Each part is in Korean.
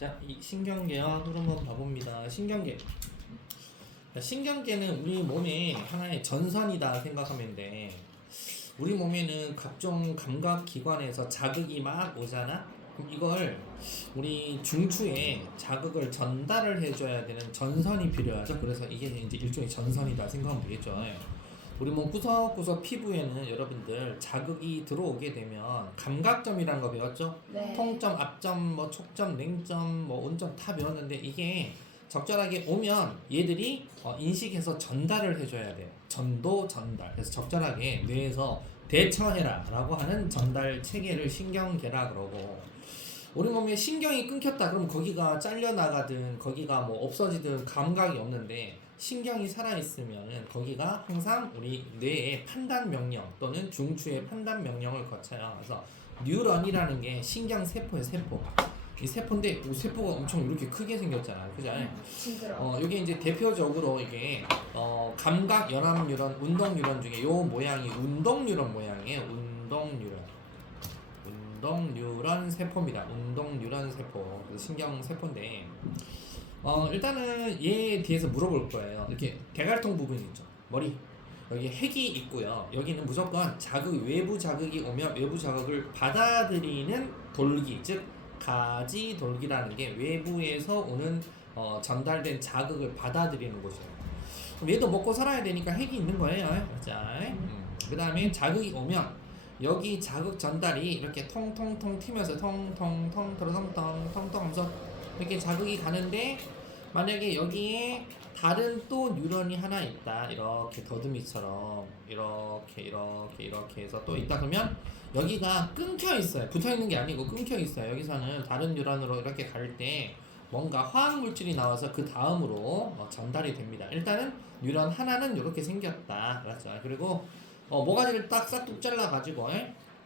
자, 이 신경계와 호르몬 봐봅니다. 신경계. 신경계는 우리 몸의 하나의 전선이다 생각하면 돼. 우리 몸에는 각종 감각 기관에서 자극이 막 오잖아. 그럼 이걸 우리 중추에 자극을 전달을 해줘야 되는 전선이 필요하죠. 그래서 이게 이제 일종의 전선이다 생각하면 되겠죠. 우리 몸 구석구석 피부에는 여러분들 자극이 들어오게 되면 감각점이라는 거 배웠죠? 네. 통점, 압점, 뭐 촉점, 냉점, 뭐 온점 다 배웠는데 이게 적절하게 오면 얘들이 인식해서 전달을 해줘야 돼요. 전도 전달. 그래서 적절하게 뇌에서 대처해라 라고 하는 전달 체계를 신경계라 그러고, 우리 몸에 신경이 끊겼다 그러면 거기가 잘려나가든 거기가 뭐 없어지든 감각이 없는데, 신경이 살아있으면 거기가 항상 우리 뇌의 판단 명령 또는 중추의 판단 명령을 거쳐요. 그래서 뉴런이라는 게 신경세포의 세포. 이 세포인데 이 세포가 엄청 이렇게 크게 생겼잖아요. 그죠? 징그러. 이게 이제 대표적으로 이게 감각 연합 뉴런, 운동 뉴런 중에 요 모양이 운동 뉴런 모양이에요. 운동 뉴런 세포입니다. 운동 뉴런 세포. 신경 세포인데 일단은 얘에 대해서 물어볼 거예요. 이렇게 대갈통 부분이 있죠. 머리. 여기 핵이 있고요. 여기는 무조건 외부 자극이 오면 외부 자극을 받아들이는 돌기, 즉 가지 돌기라는 게 외부에서 오는 전달된 자극을 받아들이는 곳이에요. 그럼 얘도 먹고 살아야 되니까 핵이 있는 거예요. 자, 그 다음에 자극이 오면 여기 자극 전달이 이렇게 통통통 튀면서 통통통 통통통 하면서 이렇게 자극이 가는데, 만약에 여기에 다른 또 뉴런이 하나 있다, 이렇게 더듬이처럼 이렇게 해서 또 있다 그러면 여기가 끊겨 있어요. 붙어 있는 게 아니고 끊겨 있어요. 여기서는 다른 뉴런으로 이렇게 갈 때 뭔가 화학 물질이 나와서 그 다음으로 전달이 됩니다. 일단은 뉴런 하나는 이렇게 생겼다, 그렇죠? 그리고 모가지를 딱 싹둑 잘라 가지고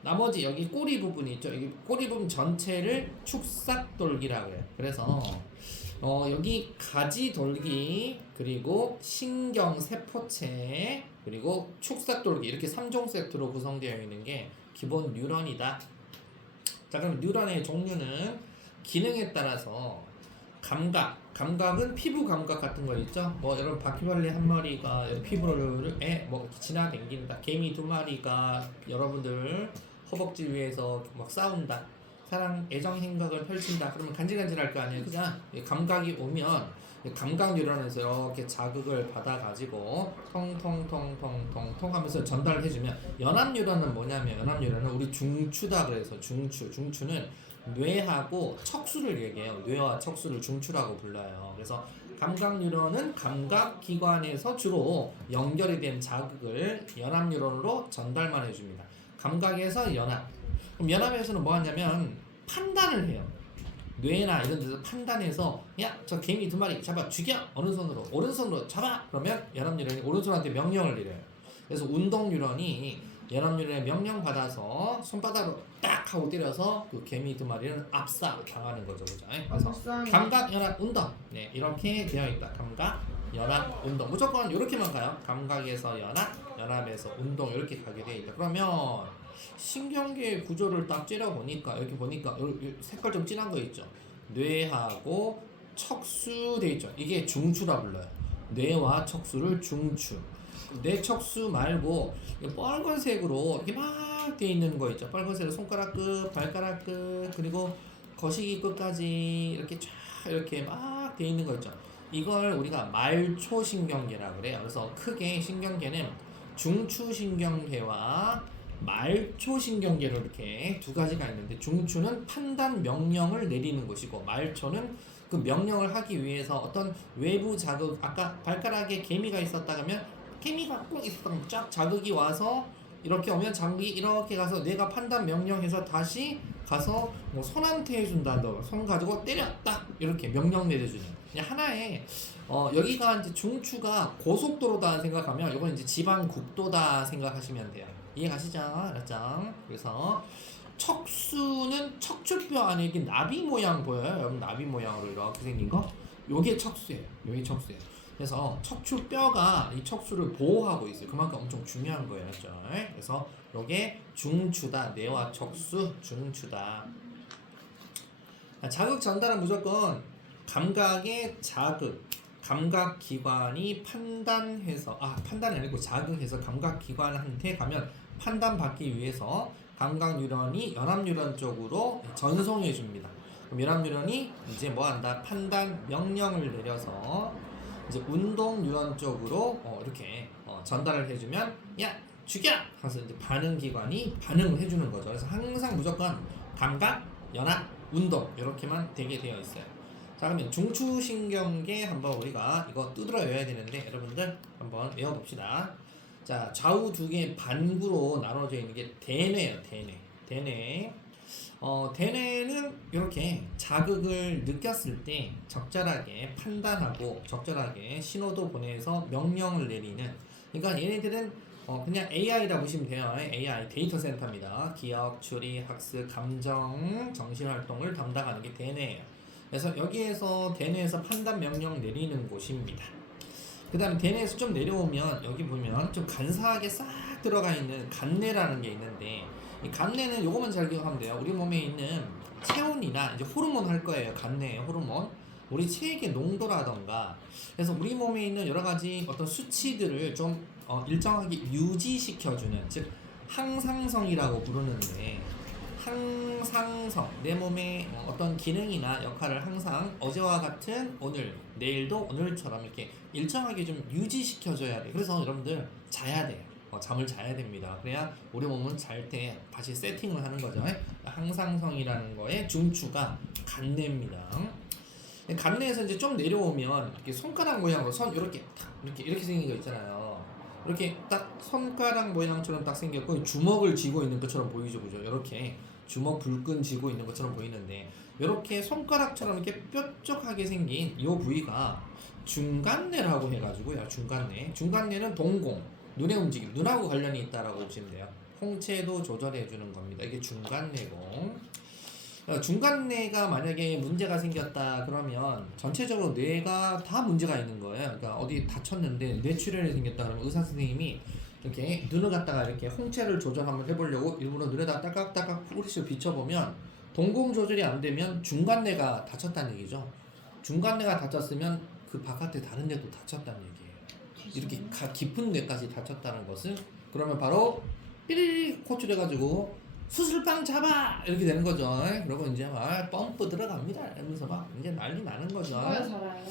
나머지 여기 꼬리 부분이 있죠. 여기 꼬리 부분 전체를 축삭돌기라고 해요. 그래서 여기 가지 돌기, 그리고 신경 세포체, 그리고 축삭 돌기, 이렇게 3종 세트로 구성되어 있는 게 기본 뉴런이다. 자, 그럼 뉴런의 종류는 기능에 따라서 감각은 피부 감각 같은 거 있죠. 뭐 여러분 바퀴벌레 한 마리가 피부를 뭐 지나다닌다. 개미 두 마리가 여러분들 허벅지 위에서 막 싸운다. 사랑 애정 행각을 펼친다. 그러면 간질간질할 거 아니에요. 그죠? 감각이 오면 감각 뉴런에서 이렇게 자극을 받아가지고 통통통통통통 하면서 전달을 해주면, 연합 뉴런은 뭐냐면, 연합 뉴런은 우리 중추다. 그래서 중추는 뇌하고 척수를 얘기해요. 뇌와 척수를 중추라고 불러요. 그래서 감각 뉴런은 감각 기관에서 주로 연결이 된 자극을 연합 뉴런으로 전달만 해줍니다. 감각에서 연합. 그럼 연합에서는 뭐 하냐면 판단을 해요. 뇌나 이런 데서 판단해서, 야, 저 개미 두 마리 잡아 죽여. 어느 손으로? 오른손으로 잡아. 그러면 연합 뉴런이 오른손한테 명령을 내려요. 그래서 운동 뉴런이 연합 뉴런의 명령 받아서 손바닥으로 딱 하고 때려서 그 개미 두 마리는 압사 당하는 거죠. 그죠? 그래서 감각 연합 운동. 네, 이렇게 되어 있다. 감각 연합 운동. 무조건 이렇게만 가요. 감각에서 연합에서 운동, 이렇게 가게 돼 있다. 그러면 신경계 구조를 딱 찌려보니까 여기 보니까 여기 색깔 좀 진한 거 있죠. 뇌하고 척수 돼 있죠. 이게 중추라 불러요. 뇌와 척수를 중추. 뇌 척수 말고 빨간색으로 이렇게 막 돼 있는 거 있죠. 빨간색으로 손가락 끝, 발가락 끝, 그리고 거시기 끝까지 이렇게 쫙 이렇게 막 돼 있는 거 있죠. 이걸 우리가 말초신경계라고 그래요. 그래서 크게 신경계는 중추신경계와 말초신경계로 이렇게 두 가지가 있는데, 중추는 판단 명령을 내리는 곳이고, 말초는 그 명령을 하기 위해서 어떤 외부 자극, 아까 발가락에 개미가 있었다 그러면 개미가 꼭 있었다면 쫙 자극이 와서 이렇게 오면 자극이 이렇게 가서 뇌가 판단 명령해서 다시 가서 뭐 손한테 해준다, 너 손 가지고 때려 딱 이렇게 명령 내려주는, 그냥 하나의 여기가 이제 중추가 고속도로다 생각하면 이건 이제 지방 국도다 생각하시면 돼요. 이해가시죠? 알았죠? 그래서 척수는 척추뼈 안에 이렇게 나비 모양 보여요. 여러분 나비 모양으로 이렇게 생긴 거, 요게 척수예요. 요게 척수예요. 그래서 척추뼈가 이 척수를 보호하고 있어요. 그만큼 엄청 중요한 거예요. 알았죠? 그래서 요게 중추다. 뇌와 척수 중추다. 자극 전달은 무조건 감각의 자극, 감각 기관이 판단해서 판단이 아니고 자극해서 감각 기관한테 가면 판단받기 위해서 감각 뉴런이 연합 뉴런 쪽으로 전송해 줍니다. 그럼 연합 뉴런이 이제 뭐 한다? 판단 명령을 내려서 이제 운동 뉴런 쪽으로 이렇게 전달을 해주면 야 죽여! 하면서 이제 반응 기관이 반응을 해주는 거죠. 그래서 항상 무조건 감각, 연합, 운동 이렇게만 되게 되어 있어요. 자 그러면 중추신경계 한번 우리가 이거 두드려 외워야 되는데 여러분들 한번 외워봅시다. 자 좌우 두 개 반구로 나눠져 있는 게 대뇌예요. 대뇌. 대뇌는 이렇게 자극을 느꼈을 때 적절하게 판단하고 적절하게 신호도 보내서 명령을 내리는, 그러니까 얘네들은 그냥 AI라 보시면 돼요. AI 데이터 센터입니다. 기억, 추리, 학습, 감정, 정신활동을 담당하는 게 대뇌예요. 그래서 여기에서 대뇌에서 판단 명령 내리는 곳입니다. 그 다음에 대뇌에서 좀 내려오면 여기 보면 좀 간사하게 싹 들어가 있는 간뇌라는 게 있는데, 이 간뇌는 요거만 잘 기억하면 돼요. 우리 몸에 있는 체온이나 이제 호르몬 할 거예요. 간뇌에 호르몬. 우리 체액의 농도라던가, 그래서 우리 몸에 있는 여러 가지 어떤 수치들을 좀 일정하게 유지시켜주는, 즉 항상성이라고 부르는데, 항상성, 내 몸의 어떤 기능이나 역할을 항상 어제와 같은 오늘, 내일도 오늘처럼 이렇게 일정하게 좀 유지시켜줘야 돼. 그래서 여러분들 자야 돼요. 잠을 자야 됩니다. 그래야 우리 몸은 잘 때 다시 세팅을 하는 거죠. 항상성이라는 거의 중추가 간뇌입니다. 간뇌에서 이제 좀 내려오면 이렇게 손가락 모양으로 이렇게 생긴 거 있잖아요. 이렇게 딱 손가락 모양처럼 딱 생겼고 주먹을 쥐고 있는 것처럼 보이죠, 그죠? 이렇게 주먹 불끈 쥐고 있는 것처럼 보이는데, 이렇게 손가락처럼 이렇게 뾰족하게 생긴 이 부위가 중간뇌라고 해가지고요. 중간뇌는 동공, 눈의 움직임, 눈하고 관련이 있다라고 보시면 돼요. 홍채도 조절해주는 겁니다. 이게 중간뇌고, 중간뇌가 만약에 문제가 생겼다 그러면 전체적으로 뇌가 다 문제가 있는 거예요. 그러니까 어디 다쳤는데 뇌출혈이 생겼다 그러면 의사 선생님이 이렇게 눈을 갖다가 이렇게 홍채를 조절 한번 해보려고 일부러 눈에다 딸깍딸깍 후리씩 비춰보면 동공 조절이 안 되면 중간뇌가 다쳤다는 얘기죠. 중간뇌가 다쳤으면 그 바깥에 다른 뇌도 다쳤다는 얘기예요. 이렇게 깊은 뇌까지 다쳤다는 것은, 그러면 바로 삐리릭 호출해가지고 수술방 잡아! 이렇게 되는 거죠. 그리고 이제 막 펌프 들어갑니다 이러면서 막 이제 난리 나는 거죠. 죽어야 살아요?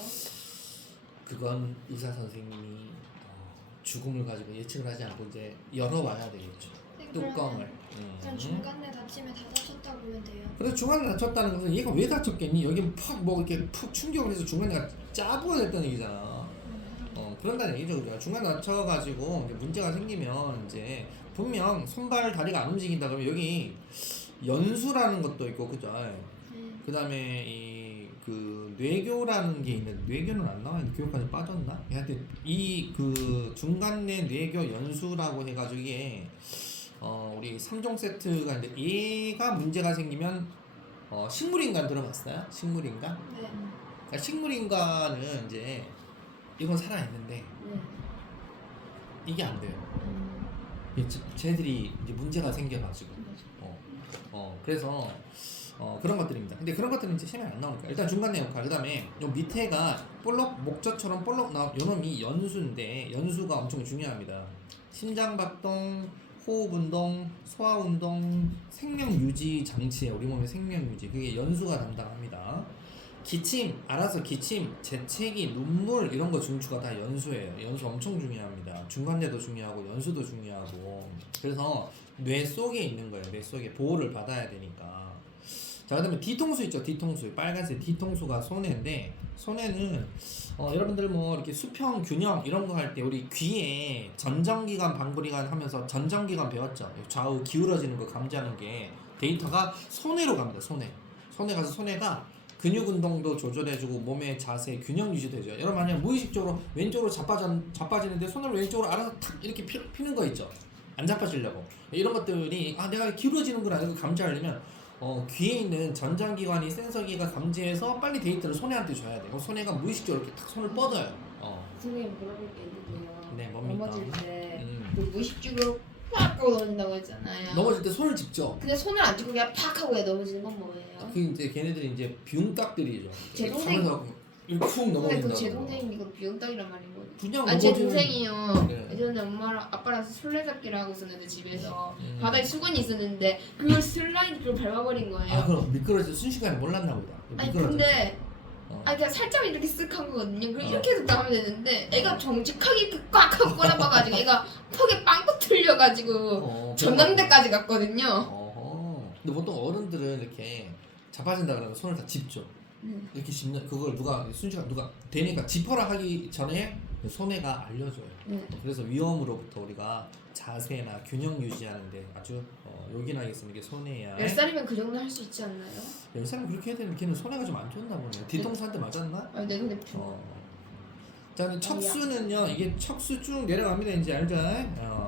그건 의사 선생님이 죽음을 가지고 예측을 하지 않고 이제 열어봐야 되겠죠. 뚜껑을. 그럼 중간에 다치면 다 다쳤다고 보면 돼요. 그래서 중간에 다쳤다는 것은 얘가 왜 다쳤겠니? 여기 이렇게 푹 충격을 해서 중간에가 짜부가 됐다는 얘기잖아. 그런다는 얘기죠, 그죠? 중간에 다쳐가지고 이제 문제가 생기면 이제 분명 손발 다리가 안 움직인다 그러면 여기 연수라는 것도 있고, 그죠? 그 다음에 그 뇌교라는 게 있는데, 뇌교는 안 나와 있는데 교육까지 빠졌나? 하여튼 그 중간내 뇌교 연수라고 해가지고 이게 우리 3종 세트가 있는데, 얘가 문제가 생기면 식물인간 들어봤어요? 식물인간? 네. 그러니까 식물인간은 이제 이건 살아있는데 이게 안 돼요. 쟤들이 이제 문제가 생겨가지고 그래서 그런 것들입니다. 근데 그런 것들은 이제 시험에 안 나오니까 일단 중간내 역할, 그 다음에 요 밑에가 볼록 목젖처럼 볼록 나온 요 놈이 연수인데, 연수가 엄청 중요합니다. 심장박동, 호흡운동, 소화운동, 생명유지 장치에 우리 몸의 생명유지, 그게 연수가 담당합니다. 기침, 알아서 기침, 재채기, 눈물 이런 거 중추가 다 연수예요. 연수 엄청 중요합니다. 중간뇌도 중요하고 연수도 중요하고, 그래서 뇌 속에 있는 거예요. 뇌 속에 보호를 받아야 되니까. 자, 그다음에 뒤통수 있죠. 뒤통수, 빨간색 뒤통수가 손해인데, 손해는 여러분들 뭐 이렇게 수평 균형 이런 거 할 때 우리 귀에 전정기관 방구리관 하면서 전정기관 배웠죠. 좌우 기울어지는 거 감지하는 게 데이터가 손해로 갑니다. 손해 가서 손해가 근육 운동도 조절해주고 몸의 자세 균형 유지도 해줘요. 여러분 만약 무의식적으로 왼쪽으로 자빠지는데 손을 왼쪽으로 알아서 탁 이렇게 피는 거 있죠. 안 자빠지려고. 이런 것들이 내가 기울어지는구나 이거 감지하려면 귀에 있는 전장기관이 센서기가 감지해서 빨리 데이터를 손해한테 줘야 돼. 손해가 무의식적으로 이렇게 탁 손을 뻗어요. 선생님 물어볼 게 있는데요. 네, 뭡니까? 넘어질 때 그 무의식적으로 팍 하고 넘어진다고 했잖아요. 넘어질 때 손을 짚죠. 근데 손을 안 쥐고 그냥 팍 하고 그냥 넘어지는 건 뭐예요? 그 이제 걔네들이 이제 비움딱들이죠. 제 동생. 이렇게 푹 근데 넘어진다. 그제 동생이 이거 비용떡이란 말인 거예요. 그냥 아, 제 넘어지면- 동생이요. 네. 예전에 엄마랑 아빠랑 술래잡기를 하고 있었는데 집에서 음. 바닥에 수건이 있었는데 그 슬라이드를 밟아버린 거예요. 아 그럼 미끄러져 순식간에 몰랐나 보다. 아니 미끄러져. 근데 어. 그냥 살짝 이렇게 쓱 한 거거든요. 그럼 어. 이렇게 해서 나가면 되는데 애가 정직하게 이렇게 꽉 하고 꼬라박아가지고 애가 턱에 빵꾸 틀려가지고 전남대까지 갔거든요. 근데 보통 어른들은 이렇게 자빠진다 그러면 손을 다 짚죠. 이렇게 짚는 그걸 누가 순식간 누가 되니까 짚어라 하기 전에 손해가 알려줘요. 그래서 위험으로부터 우리가 자세나 균형 유지하는데 아주 요긴하게 쓰는 게 손해야. 10살이면 그 정도 할 수 있지 않나요? 10살은 그렇게 해야 되는데 걔는 손해가 좀 안 좋나 보네. 뒤통수 한 대 맞았나? 아, 네, 근데 자, 근데 척수는요, 이게 척수 쭉 내려갑니다. 이제 알죠?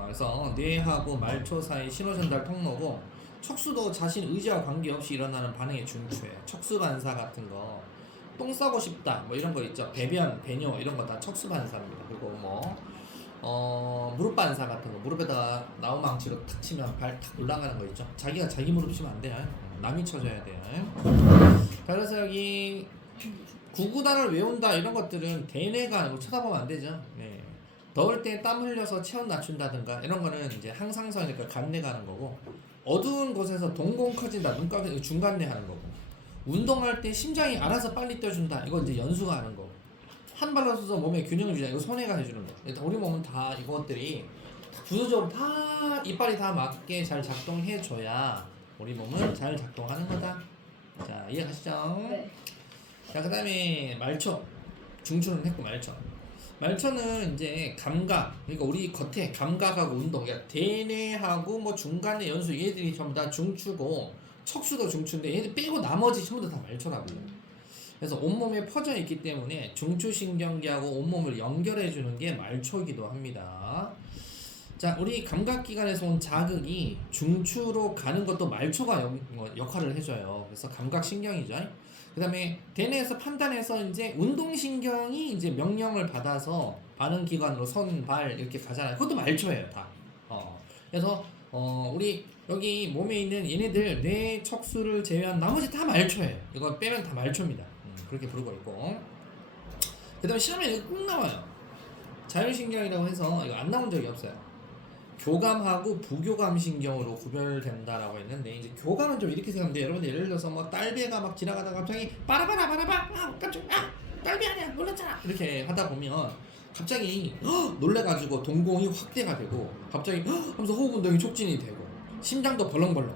그래서 뇌하고 말초 사이 신호전달 통로고, 척수도 자신 의지와 관계없이 일어나는 반응의 중추예요. 척수 반사 같은 거, 똥 싸고 싶다, 뭐 이런 거 있죠. 배변, 배뇨 이런 거 다 척수 반사입니다. 그리고 무릎 반사 같은 거, 무릎에다가 나우망치로 탁 치면 발 탁 올라가는 거 있죠. 자기가 자기 무릎 치면 안 돼요. 남이 쳐줘야 돼요. 자, 그래서 여기 구구단을 외운다 이런 것들은 대뇌가 아니고 쳐다보면 안 되죠. 네. 더울 때 땀 흘려서 체온 낮춘다든가 이런 거는 이제 항상성이니까 간내 가는 거고, 어두운 곳에서 동공 커진다 눈가게 중간내 하는 거고, 운동할 때 심장이 알아서 빨리 뛰어준다 이거 이제 연수가 하는 거고, 한 발로 서서 몸의 균형을 유지하는 이거 손해가 해주는 거. 일단 우리 몸은 다 이것들이 부수적으로 다 이빨이 다 맞게 잘 작동해 줘야 우리 몸은 잘 작동하는 거다. 자, 이해가시죠? 네. 자, 그 다음에 말초. 중추는 했고 말초는 이제 감각, 그러니까 우리 겉에 감각하고 운동, 그러니까 대뇌하고 뭐 중간내 연수 얘들이 전부 다 중추고, 척수도 중추인데 얘들 빼고 나머지 전부 다 말초라고요. 그래서 온몸에 퍼져 있기 때문에 중추신경계하고 온몸을 연결해 주는 게 말초이기도 합니다. 자, 우리 감각기관에서 온 자극이 중추로 가는 것도 말초가 역할을 해줘요. 그래서 감각신경이죠. 그 다음에 대뇌에서 판단해서 이제 운동신경이 이제 명령을 받아서 반응기관으로 손, 발 이렇게 가잖아요. 그것도 말초예요, 다. 그래서 우리 여기 몸에 있는 얘네들 뇌, 척수를 제외한 나머지 다 말초예요. 이거 빼면 다 말초입니다. 그렇게 부르고 있고. 그 다음에 시험에 이거 꼭 나와요. 자율신경이라고 해서 이거 안 나온 적이 없어요. 교감하고 부교감 신경으로 구별된다라고 했는데, 이제 교감은 좀 이렇게 생각하면 돼요. 여러분들 예를 들어서 뭐 딸배가 막 지나가다가 갑자기 빠라바라 깜짝 딸배 아니야 놀랐잖아 이렇게 하다 보면 갑자기 놀래가지고 동공이 확대가 되고, 갑자기 하면서 호흡 운동이 촉진이 되고, 심장도 벌렁벌렁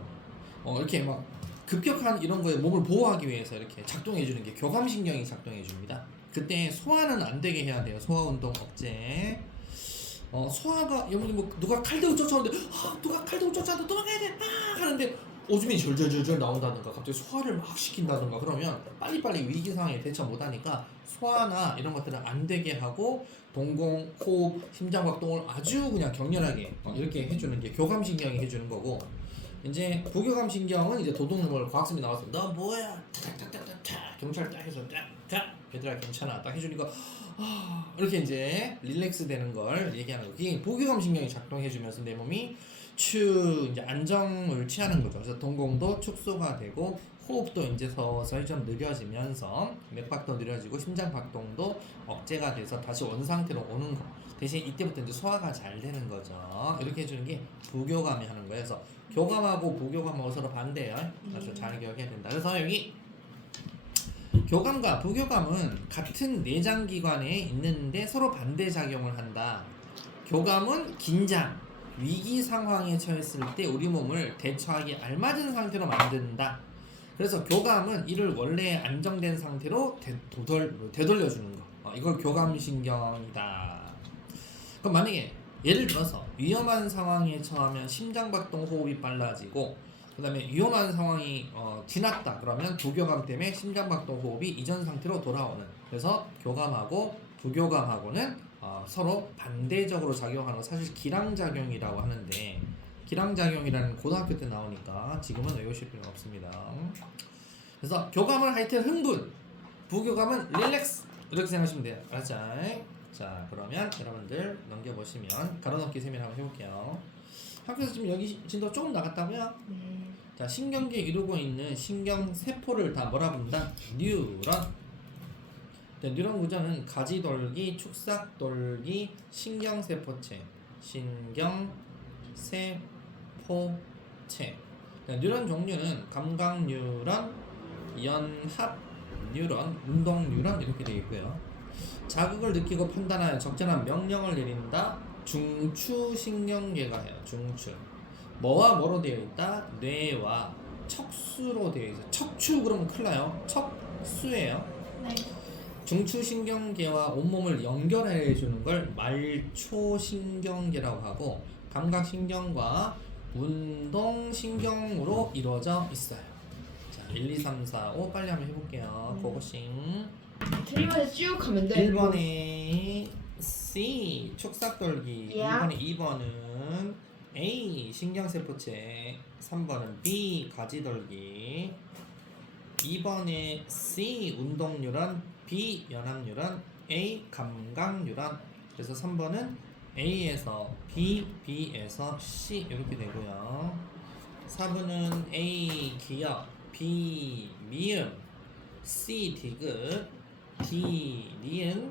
이렇게 막 급격한 이런 거에 몸을 보호하기 위해서 이렇게 작동해 주는 게 교감 신경이 작동해 줍니다. 그때 소화는 안 되게 해야 돼요. 소화 운동 억제. 소화가 여러분이 뭐 누가 칼 들고 쫓아오는데 누가 칼 들고 쫓아와도 도망가야 돼 하는데 오줌이 절절절절 나온다든가 갑자기 소화를 막 시킨다든가 그러면 빨리빨리 위기 상황에 대처 못하니까 소화나 이런 것들은 안 되게 하고, 동공, 호흡, 심장박동을 아주 그냥 격렬하게 이렇게 해주는 게 교감신경이 해주는 거고, 이제 부교감신경은 이제 도둑놈을 과학심이 나와서 너 뭐야 탁탁탁탁탁 경찰 딱 해서 딱 얘들아 괜찮아 딱 해주니까 이렇게 이제 릴렉스 되는 걸 얘기하는 거. 이게 부교감신경이 작동해주면서 내 몸이 이제 안정을 취하는 거죠. 그래서 동공도 축소가 되고, 호흡도 이제 서서히 좀 느려지면서 맥박도 느려지고 심장박동도 억제가 돼서 다시 원상태로 오는 거. 대신 이때부터 이제 소화가 잘 되는 거죠. 이렇게 해주는 게 부교감이 하는 거예요. 그래서 교감하고 부교감하고 서로 반대예요. 그래서 잘 기억해야 된다. 그래서 여기 교감과 부교감은 같은 내장기관에 있는데 서로 반대 작용을 한다. 교감은 긴장, 위기 상황에 처했을 때 우리 몸을 대처하기 알맞은 상태로 만든다. 그래서 교감은 이를 원래 안정된 상태로 되돌려주는 거. 이걸 교감신경이다. 그럼 만약에 예를 들어서 위험한 상황에 처하면 심장박동, 호흡이 빨라지고, 그 다음에 위험한 상황이 지났다 그러면 부교감 때문에 심장박동, 호흡이 이전 상태로 돌아오는. 그래서 교감하고 부교감하고는 서로 반대적으로 작용하는 거, 사실 기량작용이라고 하는데, 기량작용이라는 고등학교 때 나오니까 지금은 외우실 필요가 없습니다. 그래서 교감은 하여튼 흥분, 부교감은 릴렉스 이렇게 생각하시면 돼요. 알았죠? 자, 그러면 여러분들 넘겨보시면 가로넣기 세미나 한번 해볼게요. 학교에서 지금 여기 진도 조금 나갔다고요? 자, 신경계에 이루고 있는 신경세포를 다 뭐라 부른다? 뉴런. 네, 뉴런 구조는 가지돌기, 축삭돌기, 신경세포체, 신경세포체. 네, 뉴런 종류는 감각뉴런, 연합뉴런, 운동뉴런 이렇게 되어 있고요. 자극을 느끼고 판단하여 적절한 명령을 내린다. 중추신경계가 해요. 중추. 뭐와 뭐로 되어 있다? 뇌와 척수로 되어 있어요. 척추 그러면 큰일 나요. 척수예요. 네. 중추신경계와 온몸을 연결해 주는 걸 말초신경계라고 하고 감각신경과 운동신경으로 이루어져 있어요. 자, 1, 2, 3, 4, 5 빨리 한번 해볼게요. 고고싱. 틀리면 쭉 가면 돼. 1번에 C 축삭돌기, 야. 1번에 2번은 A 신경세포체, 3번은 B 가지돌기, 2번에 C 운동뉴런, B 연합뉴런, A 감각뉴런. 그래서 3번은 A에서 B, B에서 C 이렇게 되고요. 4번은 A 기역, B 미음, C 디귿, D 니은,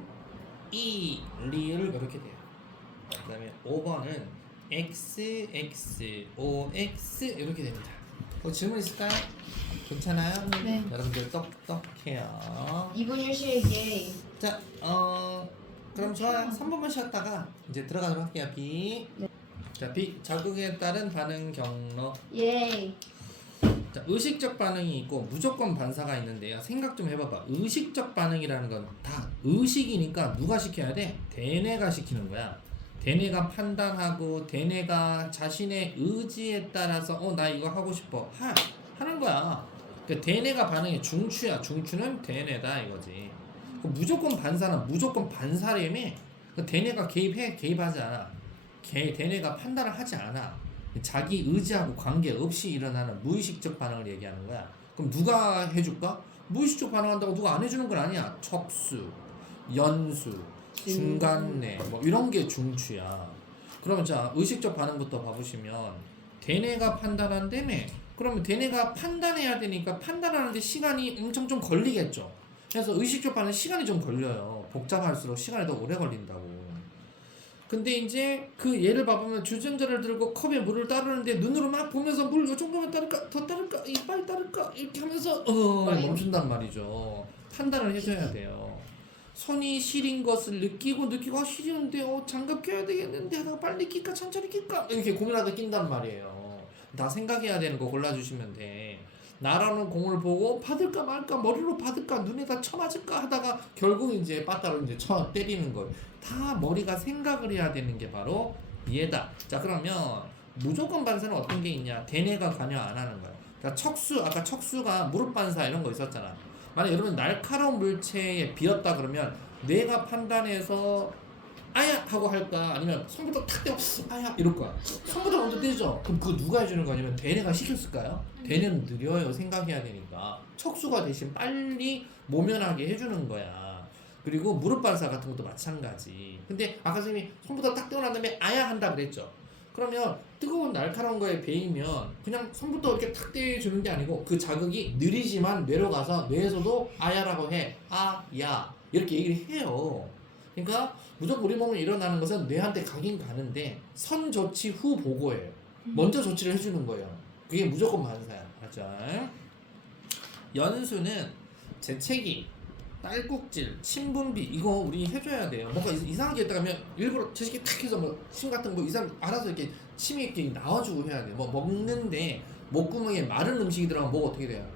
E 리을 이렇게 돼요. 그 다음에 5번은 X, X, O, X 이렇게 됩니다. 질문 있을까요? 괜찮아요? 네. 여러분들 똑똑해요. 이번 유시에게 자, 그럼 좋아요. 3번만 쉬었다가 이제 들어가도록 할게요. B. 네. 자, B. 자극에 따른 반응 경로. 예. 자, 의식적 반응이 있고 무조건 반사가 있는데요. 생각 좀 해봐봐. 의식적 반응이라는 건 다 의식이니까 누가 시켜야 돼? 대뇌가 시키는 거야. 대뇌가 판단하고 대뇌가 자신의 의지에 따라서 나 이거 하고 싶어 하는 거야. 그 대뇌가 반응이 중추야. 중추는 대뇌다 이거지. 그 무조건 반사는 무조건 반사라며. 그 대뇌가 개입하지 않아. 대뇌가 판단을 하지 않아. 자기 의지하고 관계없이 일어나는 무의식적 반응을 얘기하는 거야. 그럼 누가 해줄까? 무의식적 반응한다고 누가 안 해주는 건 아니야. 척수, 연수, 중간뇌 뭐 이런 게 중추야. 그러면 자 의식적 반응부터 봐보시면 대뇌가 판단한다며. 그러면 대뇌가 판단해야 되니까 판단하는데 시간이 엄청 좀 걸리겠죠. 그래서 의식적 반응 시간이 좀 걸려요. 복잡할수록 시간이 더 오래 걸린다고. 근데 이제 그 예를 봐보면 주전자를 들고 컵에 물을 따르는데 눈으로 막 보면서 물 이 정도면 따를까 더 따를까 이빨 따를까 이렇게 하면서 멈춘단 말이죠. 판단을 해줘야 돼요. 손이 시린 것을 느끼고 시리는데 장갑 껴야 되겠는데 하다가 빨리 낄까 천천히 낄까 이렇게 고민하다 낀단 말이에요. 다 생각해야 되는 거 골라주시면 돼. 날아오는 공을 보고 받을까 말까 머리로 받을까 눈에다 쳐맞을까 하다가 결국 이제 빠따로 이제 쳐 때리는 거. 다 머리가 생각을 해야 되는 게 바로 얘다. 자 그러면 무조건 반사는 어떤 게 있냐? 대뇌가 관여 안 하는 거야. 그러니까 척수 아까 척수가 무릎 반사 이런 거 있었잖아. 만약 여러분 날카로운 물체에 비었다 그러면 뇌가 판단해서 아야 하고 할까 아니면 손부터 탁 떼고 아야 이럴 거야. 손부터 먼저 떼죠. 그럼 그거 누가 해주는 거냐면 대뇌가 시켰을까요? 대뇌는 느려요. 생각해야 되니까. 척수가 대신 빨리 모면하게 해주는 거야. 그리고 무릎 반사 같은 것도 마찬가지. 근데 아까 선생님이 손부터 딱 떼고 난 다음에 아야 한다 그랬죠. 그러면 뜨거운 날카로운 거에 베이면 그냥 손부터 이렇게 탁 떼주는 게 아니고 그 자극이 느리지만 뇌로 가서 뇌에서도 아야라고 해. 아야 이렇게 얘기를 해요. 그러니까 무조건 우리 몸에 일어나는 것은 뇌한테 가긴 가는데 선 조치 후 보고예요. 먼저 조치를 해주는 거예요. 그게 무조건 반사야. 맞죠? 연수는 재채기, 딸꾹질, 침분비 이거 우리 해줘야 돼요. 뭔가 이상하게 했다 가면 일부러 재채기 탁 해서 뭐 침 같은 거 이상 알아서 이렇게 침이 이렇게 나와주고 해야 돼요. 뭐 먹는데 목구멍에 마른 음식이 들어가면 목 어떻게 돼요?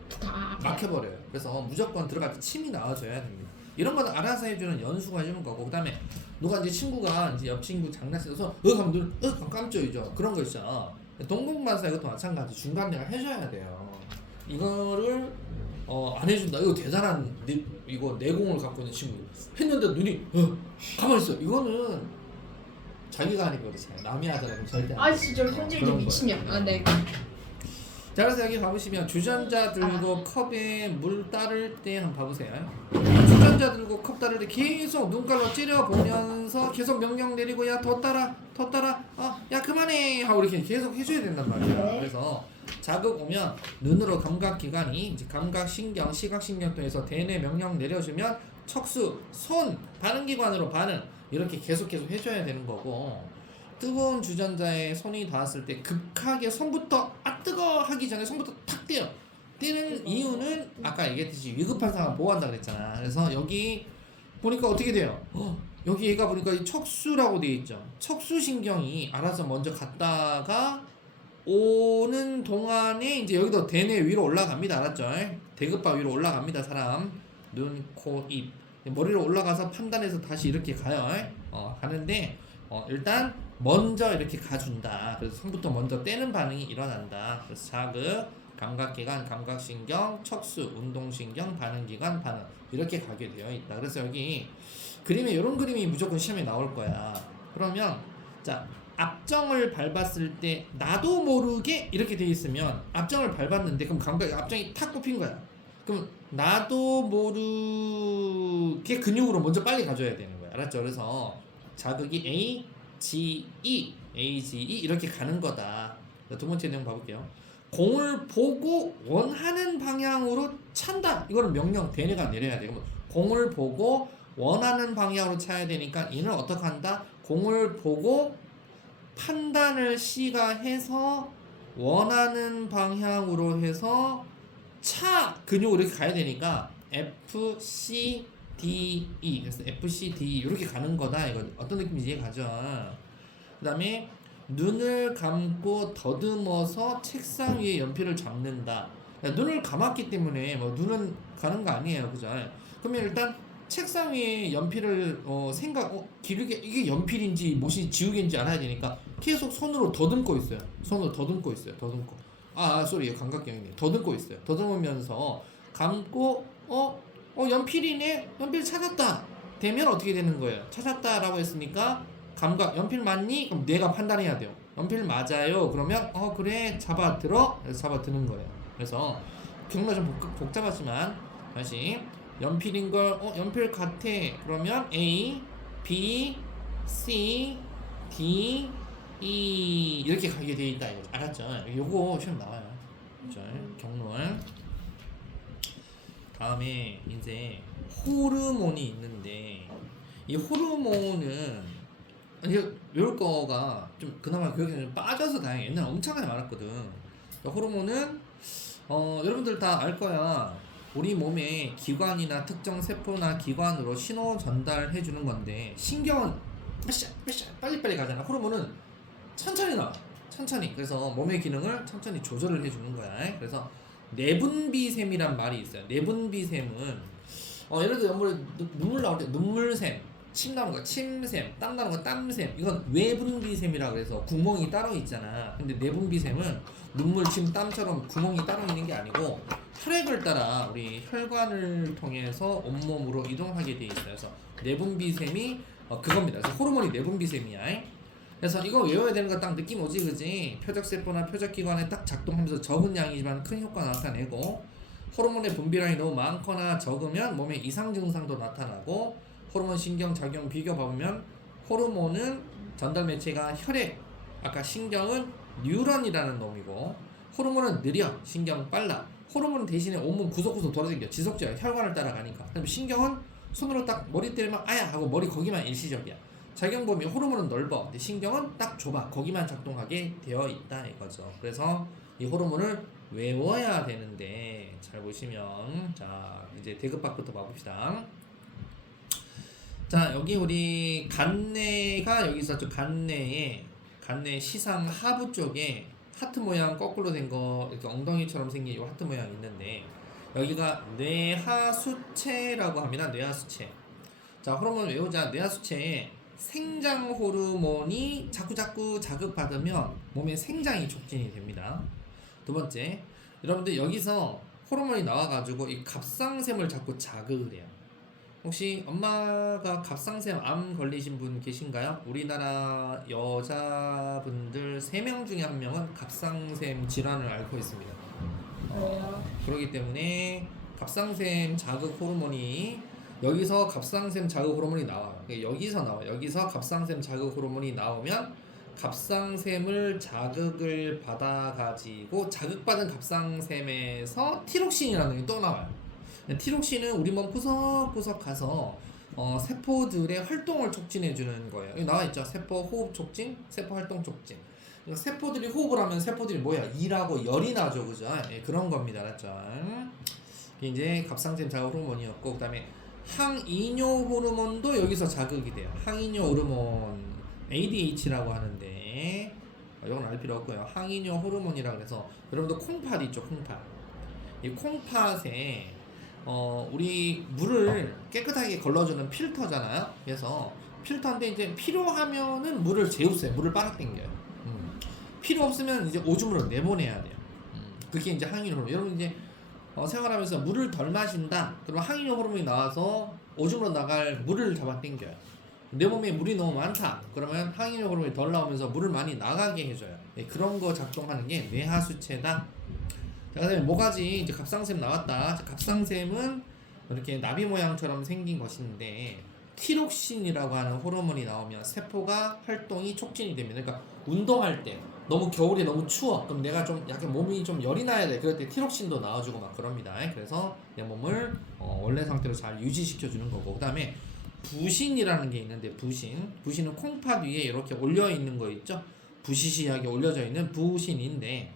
막혀버려요. 그래서 무조건 들어갈 때 침이 나와줘야 됩니다. 이런 거는 알아서 해주는 연수가 해주는 거고, 그 다음에 누가 이제 친구가 이제 옆 친구 장난쳐서 하면 눈 깜짝이죠. 그런 거 있죠. 동공반사 이것도 마찬가지. 중간내가 해줘야 돼요. 이거를 안 해준다. 이거 대단한 이거 내공을 갖고 있는 친구 했는데 눈이 가만히 있어. 이거는 자기가 하니까 그렇잖아요. 남이 하더라도 절대 안 돼. 진짜 현질도 미친년. 아 네. 자 그래서 여기 봐보시면 주전자 들고 컵에 물 따를 때 한번 봐보세요. 주전자 주전자 들고 컵 다를 때 계속 눈깔로 찌려보면서 계속 명령 내리고 야 더 따라 야 그만해 하고 이렇게 계속 해줘야 된단 말이야. 네. 그래서 자극 오면 눈으로 감각기관이 이제 감각신경, 시각신경 통해서 대뇌 명령 내려주면 척수, 손, 반응기관으로 반응 이렇게 계속 해줘야 되는 거고 뜨거운 주전자에 손이 닿았을 때 급하게 손부터 뜨거 하기 전에 손부터 탁 떼요. 떼는 이유는 아까 얘기했듯이 위급한 상황 보호한다 그랬잖아. 그래서 여기 보니까 어떻게 돼요? 여기 얘가 보니까 이 척수라고 돼 있죠. 척수신경이 알아서 먼저 갔다가 오는 동안에 이제 여기도 대뇌 위로 올라갑니다. 알았죠? 대급바 위로 올라갑니다. 사람 눈, 코, 입 머리로 올라가서 판단해서 다시 이렇게 가요. 가는데 일단 먼저 이렇게 가준다. 그래서 손부터 먼저 떼는 반응이 일어난다. 그래서 자극, 감각기관, 감각신경, 척수, 운동신경, 반응기관, 반응 이렇게 가게 되어 있다. 그래서 여기 그림에 이런 그림이 무조건 시험에 나올 거야. 그러면 자 앞정을 밟았을 때 나도 모르게 이렇게 돼 있으면 앞정을 밟았는데 그럼 감각 앞정이 탁 꼽힌 거야. 그럼 나도 모르게 근육으로 먼저 빨리 가줘야 되는 거야. 알았죠? 그래서 자극이 A, G, E, A, G, E 이렇게 가는 거다. 두 번째 내용 봐볼게요. 공을 보고 원하는 방향으로 찬다. 이거는 명령 대뇌가 내려야 돼. 그럼 공을 보고 원하는 방향으로 차야 되니까 이는 어떻게 한다? 공을 보고 판단을 C가 해서 원하는 방향으로 해서 차 근육으로 이렇게 가야 되니까 F, C, D, E 그래서 F, C, D, E 이렇게 가는 거다. 이거 어떤 느낌인지 이해가죠? 그 다음에 눈을 감고 더듬어서 책상 위에 연필을 잡는다. 눈을 감았기 때문에 뭐 눈은 가는 거 아니에요, 그죠? 그러면 일단 책상 위에 연필을 기르게 이게 연필인지 무엇이 지우개인지 알아야 되니까 계속 손으로 더듬고 있어요. 더듬고. 쏘리 감각경이네. 더듬고 있어요. 더듬으면서 감고 연필이네. 연필 찾았다. 되면 어떻게 되는 거예요? 찾았다라고 했으니까 감각 연필 맞니? 그럼 내가 판단해야 돼요. 연필 맞아요. 그러면 그래 잡아들어. 그래서 잡아드는 거예요. 그래서 경로 좀 복잡하지만 다시 연필인 걸 연필 같아. 그러면 A, B, C, D, E 이렇게 가게 돼 있다. 이거 알았죠? 요거 시험 나와요. 그렇죠? 경로를. 다음에 이제 호르몬이 있는데 이 호르몬은 이럴 거가 좀 그나마 교육에 좀 빠져서 다행이에요. 옛날에 엄청나게 많았거든. 호르몬은 여러분들 다 알 거야. 우리 몸의 기관이나 특정 세포나 기관으로 신호 전달해 주는 건데 신경은 빨리빨리 가잖아. 호르몬은 천천히 나와. 천천히. 그래서 몸의 기능을 천천히 조절을 해주는 거야. 그래서 내분비샘이란 말이 있어요. 내분비샘은 예를 들어 눈물 나올 때 눈물샘, 침 나오는 거 침샘, 땀 나오는 거 땀샘. 이건 외분비샘이라 그래서 구멍이 따로 있잖아. 근데 내분비샘은 눈물, 침, 땀처럼 구멍이 따로 있는 게 아니고 혈액을 따라 우리 혈관을 통해서 온몸으로 이동하게 돼 있어요. 그래서 내분비샘이 그겁니다. 그래서 호르몬이 내분비샘이야. 그래서 이거 외워야 되는 거 딱 느낌 오지, 그지? 표적세포나 표적기관에 딱 작동하면서 적은 양이지만 큰 효과 나타내고 호르몬의 분비량이 너무 많거나 적으면 몸에 이상 증상도 나타나고 호르몬 신경 작용 비교 봐보면 호르몬은 전달 매체가 혈액, 아까 신경은 뉴런이라는 놈이고 호르몬은 느려, 신경 빨라. 호르몬은 대신에 온몸 구석구석 돌아다녀. 지속적이야. 혈관을 따라가니까. 그다음에 신경은 손으로 딱 머리 때리면 아야 하고 머리 거기만 일시적이야. 작용 범위 호르몬은 넓어. 근데 신경은 딱 좁아. 거기만 작동하게 되어 있다 이거죠. 그래서 이 호르몬을 외워야 되는데 잘 보시면 자 이제 대급박부터 봐봅시다. 자 여기 우리 간내가 여기 있었죠. 간내 시상 하부 쪽에 하트 모양 거꾸로 된 거 이렇게 엉덩이처럼 생긴 이 하트 모양 있는데 여기가 뇌하수체라고 합니다. 뇌하수체. 자 호르몬 외우자. 뇌하수체에 생장 호르몬이 자꾸 자극받으면 몸의 생장이 촉진이 됩니다. 두 번째, 여러분들 여기서 호르몬이 나와가지고 이 갑상샘을 자꾸 자극을 해요. 혹시 엄마가 갑상샘 암 걸리신 분 계신가요? 우리나라 여자분들 3명 중에 1명은 갑상샘 질환을 앓고 있습니다. 그렇기 때문에 갑상샘 자극 호르몬이 여기서 갑상샘 자극 호르몬이 나와요. 여기서 나와요. 여기서 갑상샘 자극 호르몬이 나오면 갑상샘을 자극을 받아가지고 자극받은 갑상샘에서 티록신이라는 게 또 나와요. 티록신은 우리 몸 구석구석 가서 세포들의 활동을 촉진해 주는 거예요. 여기 나와 있죠. 세포 호흡 촉진, 세포 활동 촉진. 그러니까 세포들이 호흡을 하면 세포들이 뭐야? 일하고 열이 나죠, 그죠? 예, 그런 겁니다, 알았죠? 이게 이제 갑상샘 자극 호르몬이었고, 그다음에 항이뇨 호르몬도 여기서 자극이 돼요. 항이뇨 호르몬 ADH라고 하는데 이건 알 필요 없고요. 항이뇨 호르몬이라고 해서 여러분들 콩팥 있죠, 콩팥. 이 콩팥에 우리 물을 깨끗하게 걸러주는 필터잖아요. 그래서 필터인데 이제 필요하면은 물을 재우세요. 물을 빨아당겨요. 필요 없으면 이제 오줌으로 내보내야 돼요. 그게 이제 항이뇨 호르몬. 여러분 이제 생활하면서 물을 덜 마신다. 그러면 항이뇨 호르몬이 나와서 오줌으로 나갈 물을 잡아당겨요. 내 몸에 물이 너무 많다. 그러면 항이뇨 호르몬이 덜 나오면서 물을 많이 나가게 해줘요. 네, 그런 거 작동하는 게 뇌하수체다. 자, 그다음에 모가지 이제 갑상샘 나왔다. 갑상샘은 이렇게 나비 모양처럼 생긴 것인데 티록신이라고 하는 호르몬이 나오면 세포가 활동이 촉진이 됩니다. 그러니까 운동할 때 너무 겨울에 너무 추워. 그럼 내가 좀 약간 몸이 좀 열이 나야 돼. 그럴 때 티록신도 나와주고 막 그럽니다. 그래서 내 몸을 원래 상태로 잘 유지시켜 주는 거고. 그다음에 부신이라는 게 있는데 부신은 콩팥 위에 이렇게 올려 있는 거 있죠. 부시시하게 올려져 있는 부신인데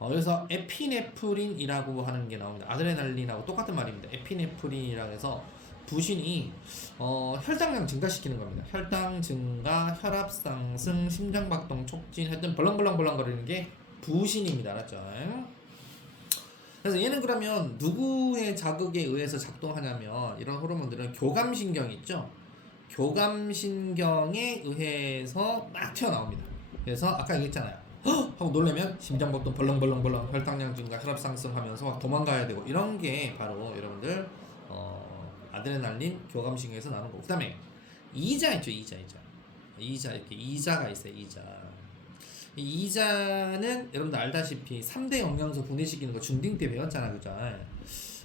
여기서 에피네프린이라고 하는 게 나옵니다. 아드레날린하고 똑같은 말입니다. 에피네프린이라고 해서 부신이 혈당량 증가시키는 겁니다. 혈당 증가, 혈압 상승, 심장박동 촉진, 하여튼 벌렁벌렁 거리는 게 부신입니다. 알았죠? 그래서 얘는 그러면 누구의 자극에 의해서 작동하냐면 이런 호르몬들은 교감신경 있죠? 교감신경에 의해서 막 튀어나옵니다. 그래서 아까 얘기했잖아요. 헉! 하고 놀라면 심장박동 벌렁벌렁 혈당량 증가, 혈압 상승하면서 막 도망가야 되고 이런 게 바로 여러분들 아드레날린 교감신경에서 나는 거고. 그다음에 이자 있죠. 이자 이렇게 이자가 있어요. 이 이자는 여러분들 알다시피 3대 영양소 분해시키는 거 중딩 때 배웠잖아, 그죠?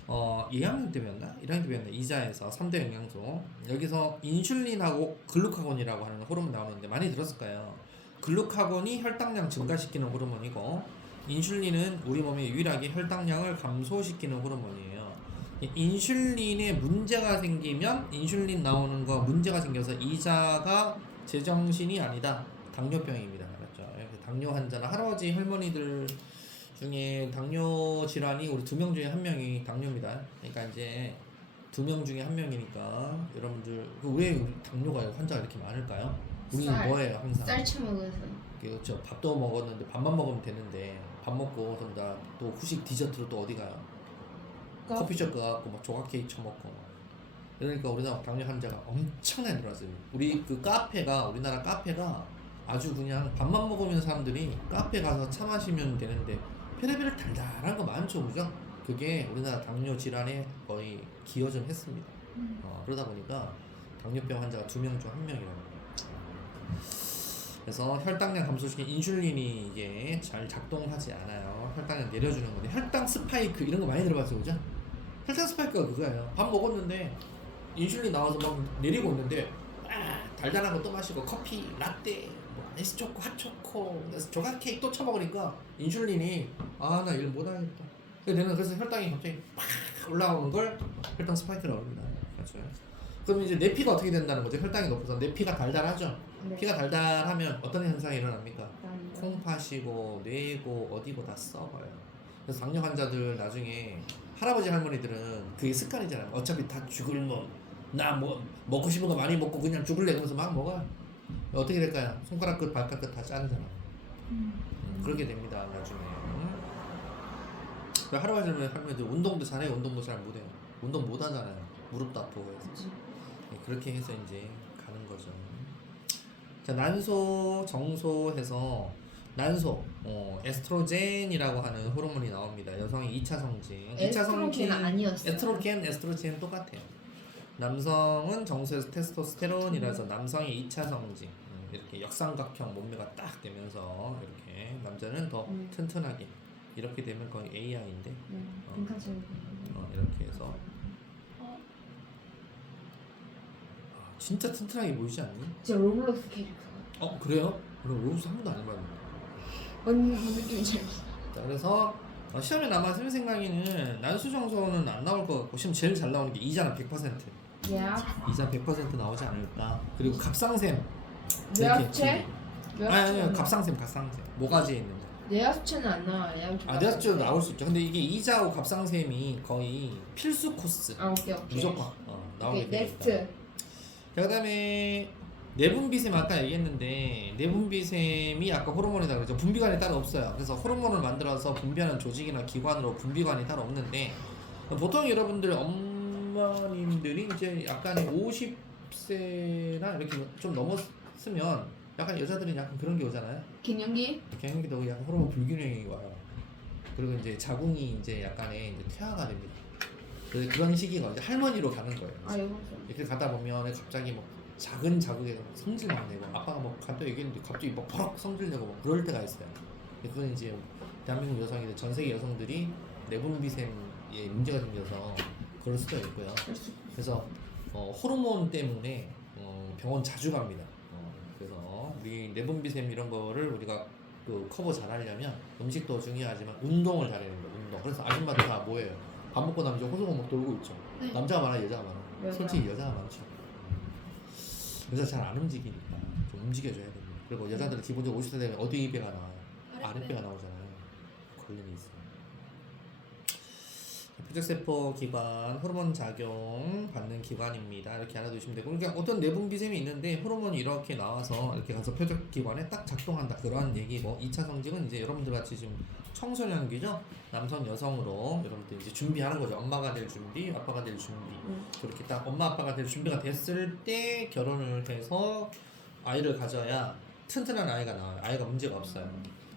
2학년 때 배웠나? 1학년 때 배웠나? 이자에서 3대 영양소. 여기서 인슐린하고 글루카곤이라고 하는 호르몬 나오는데 많이 들었을 거예요. 글루카곤이 혈당량 증가시키는 호르몬이고 인슐린은 우리 몸에 유일하게 혈당량을 감소시키는 호르몬이에요. 인슐린에 문제가 생기면 인슐린 나오는 거 문제가 생겨서 이자가 제정신이 아니다. 당뇨병입니다. 알았죠? 당뇨 환자나 할아버지 할머니들 중에 당뇨 질환이 우리 2명 중에 1명이 당뇨입니다. 그러니까 이제 2명 중에 1명이니까 여러분들 왜 우리 당뇨가 환자가 이렇게 많을까요? 우리는 뭐예요 항상? 쌀 처먹어서. 그렇죠. 밥도 먹었는데 밥만 먹으면 되는데 밥 먹고 그럼 또 후식 디저트로 또 어디 가요? 커피숍 가갖고 막 조각 케이크 처먹고 그러니까 우리나라 당뇨 환자가 엄청나게 늘었어요. 우리 그 카페가 우리나라 카페가 아주 그냥 밥만 먹으면 사람들이 카페 가서 차 마시면 되는데 페레베를 달달한 거 많죠, 그죠? 그게 우리나라 당뇨 질환에 거의 기여 좀 했습니다. 그러다 보니까 당뇨병 환자가 2명 중 1명이라고. 그래서 혈당량 감소시킨 인슐린이 이게 잘 작동하지 않아요. 혈당량 내려주는 건데 혈당 스파이크 이런 거 많이 들어봤어요, 그죠? 혈당 스파이크가 그거예요. 밥 먹었는데 인슐린 나와서 막 내리고 있는데 달달한 거 또 마시고 커피, 라떼, 뭐 아이스초코, 핫초코, 조각 케이크 또 처먹으니까 인슐린이 나 일 못하겠다. 그래서 혈당이 갑자기 팍 올라오는 걸 혈당 스파이크라고 합니다. 그렇죠? 그럼 이제 내 피가 어떻게 된다는 거죠? 혈당이 높아서 내 피가 달달하죠? 네. 피가 달달하면 어떤 현상이 일어납니까? 콩팥이고 뇌고 어디고 다 썩어요. 그래서 당뇨 환자들 나중에 할아버지 할머니들은 그게 습관이잖아요. 어차피 다 죽을 나 먹고 싶은 거 많이 먹고 그냥 죽을래 그러면서 막 먹어요. 어떻게 될까요? 손가락 끝 발가락 끝 다 자르잖아. 그렇게 됩니다 나중에. 할아버지 할머니들 운동도 잘해요. 운동도 잘 못해요. 운동 못 하잖아요. 무릎도 아프고 해서. 그렇게 해서 이제 가는 거죠. 자, 난소, 정소 해서 난소, 에스트로겐이라고 하는 호르몬이 나옵니다. 여성의 2차 성징. 에스트로겐 아니었어요. 에스트로겐 똑같아요. 남성은 정소에서 테스토스테론이라서 남성의 2차 성징. 이렇게 역삼각형 몸매가 딱 되면서 이렇게 남자는 더 튼튼하게 이렇게 되면 거의 AI인데. 이렇게 해서 진짜 튼튼하게 보이지 않니? 진짜 로블록스 캐릭터. 그래요? 그럼 로봇 한 번도 안 해봤는데. 뭔 느낌인지 알겠어. 자, 그래서 시험에 남아 쌤 생각에는 난수정소는 안 나올 것 같고 시험 제일 잘 나오는 게 이자는 100%. 야. 이자 100% 나오지 않을까. 그리고 갑상샘. 뇌하수체? 아니요 갑상샘. 모가지에 있는 거. 뇌하수체는 안 나와요. 뇌하수체도 나올 수 있죠. 근데 이게 이자하고 갑상샘이 거의 필수 코스. 오케이. 무조건 나오게 오케이, 되니까. 넥스트. 자, 그다음에 내분비샘 아까 얘기했는데 내분비샘이 아까 호르몬이다 그랬죠. 분비관이 따로 없어요. 그래서 호르몬을 만들어서 분비하는 조직이나 기관으로 분비관이 따로 없는데 보통 여러분들 어머님들이 이제 약간의 50세나 이렇게 좀 넘었으면 약간 여자들이 약간 그런 게 오잖아요. 갱년기? 갱년기도 약간 호르몬 불균형이 와요. 그리고 이제 자궁이 이제 약간의 이제 퇴화가 됩니다. 그래서 그런 시기가 이제 할머니로 가는 거예요. 여보세요. 이렇게 가다 보면 갑자기 뭐 작은 자극에 성질 막 내고 아빠가 뭐 간단히 얘기했는데 갑자기 막 버럭 성질 내고 막 그럴 때가 있어요. 그건 이제 대한민국 여성이든 전 세계 여성들이 내분비샘에 문제가 생겨서 그럴 수도 있고요. 그래서 호르몬 때문에 병원 자주 갑니다. 그래서 우리 내분비샘 이런 거를 우리가 그 커버 잘 하려면 음식도 중요하지만 운동을 잘해야 됩니다. 운동. 그래서 아줌마들 다 뭐예요? 밥 먹고 나면 이제 호수공 막 돌고 있죠. 네. 남자가 많아 여자가 많아. 여자. 솔직히 여자가 많죠. 여자 잘 안 움직이니까 좀 움직여줘야 됩니다. 그리고 여자들은 기본적으로 50세 되면 어디 배가 나와요? 아랫배가 나오잖아요. 관련이 있어요. 표적세포 기관, 호르몬 작용 받는 기관입니다. 이렇게 알아두시면 되고, 그러니까 어떤 내분비샘이 있는데 호르몬이 이렇게 나와서 이렇게 가서 표적 기관에 딱 작동한다. 그러한 얘기고, 2차 성징은 이제 여러분들 같이 지금 청소년기죠? 남성, 여성으로 여러분들 이제 준비하는 거죠. 엄마가 될 준비, 아빠가 될 준비. 그렇게 딱 엄마, 아빠가 될 준비가 됐을 때 결혼을 해서 아이를 가져야 튼튼한 아이가 나와요. 아이가 문제가 없어요.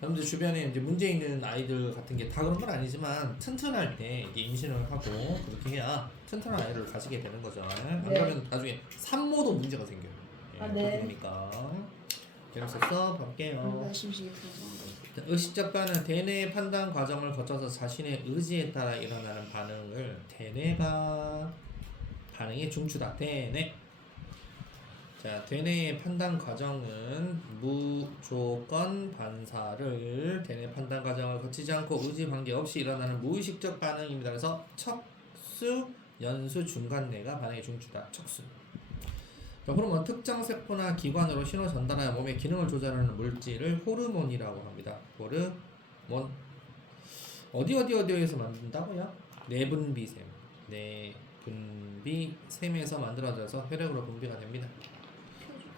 여러분들 주변에 이제 문제 있는 아이들 같은 게 다 그런 건 아니지만 튼튼할 때 이게 임신을 하고 그렇게 해야 튼튼한 아이를 가지게 되는 거죠. 안 그러면 나중에 산모도 문제가 생겨요. 네. 그러니까 재밌었어? 볼게요. 심시겠어요. 의식작가는 대뇌 판단 과정을 거쳐서 자신의 의지에 따라 일어나는 반응을 대뇌가 반응의 중추다. 대뇌. 자, 대뇌의 판단 과정은 무조건 반사를 대뇌 판단 과정을 거치지 않고 의지 관계없이 일어나는 무의식적 반응입니다. 그래서 척수, 연수, 중간뇌가 반응의 중추다. 척수. 자, 호르몬 특정 세포나 기관으로 신호 전달하여 몸의 기능을 조절하는 물질을 호르몬이라고 합니다. 호르몬. 어디에서 만든다고요? 내분비샘. 내분비샘에서 만들어져서 혈액으로 분비가 됩니다.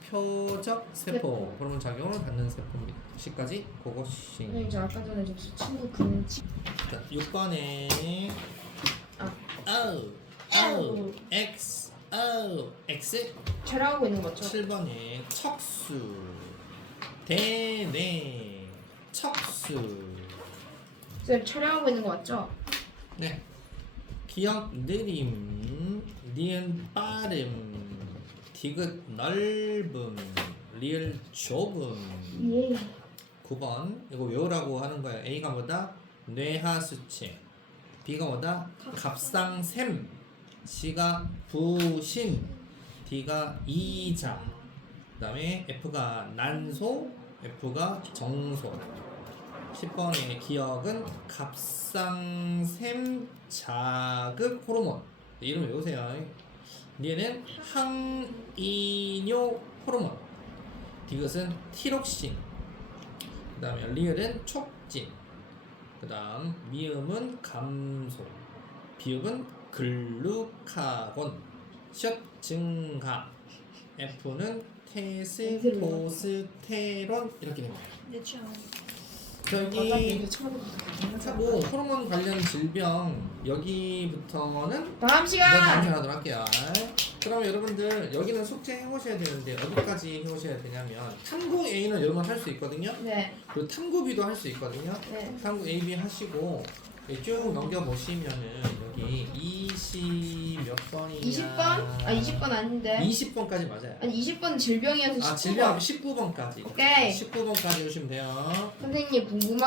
표적 세포, 호르몬 작용을 받는 세포입니다. 시까지 고고싱. 선생님 저 아까 전에 저 친구 그는 자, 6번에 O, X, O, X. 촬영하고 있는 거 맞죠? 7번에 척수, 대뇌, 척수. 선생님 촬영하고 있는 거 맞죠? 네. 기억 느림, 니은 빠름, 디귿 넓음, 리을 좁음. 예. 9번 이거 외우라고 하는 거예요. A가 뭐다? 뇌하수체. B가 뭐다? 갑상샘. C가 부신. D가 이자. 그 다음에 F가 난소. F가 정소. 10번의 기억은 갑상샘 자극 호르몬. 이름 외우세요. 얘는 항이뇨 호르몬. 디귿은 티록신. 그 다음에 리을은 촉진. 그 다음 미음은 감소. 비읍은 글루카곤. 쇳 증가. F는 테스토스테론. 이렇게 됩니다. 내 취향. 저기 하고 하고 호르몬 관련 질병 여기부터는 다음 다음 시간 시간에 하도록 할게요. 그러면 여러분들 여기는 숙제 해오셔야 되는데 어디까지 해오셔야 되냐면 탐구 A는 여러분 할 수 있거든요. 네. 그리고 탐구 B도 할 수 있거든요. 네. 탐구 A, B 하시고 쭉 넘겨보시면은 여기 20 몇 번이냐 20번? 아 20번 아닌데 20번까지 맞아요. 아니 20번 질병이어서 19번 질병 19번까지 오케이. 19번까지 오시면 돼요. 선생님 궁금한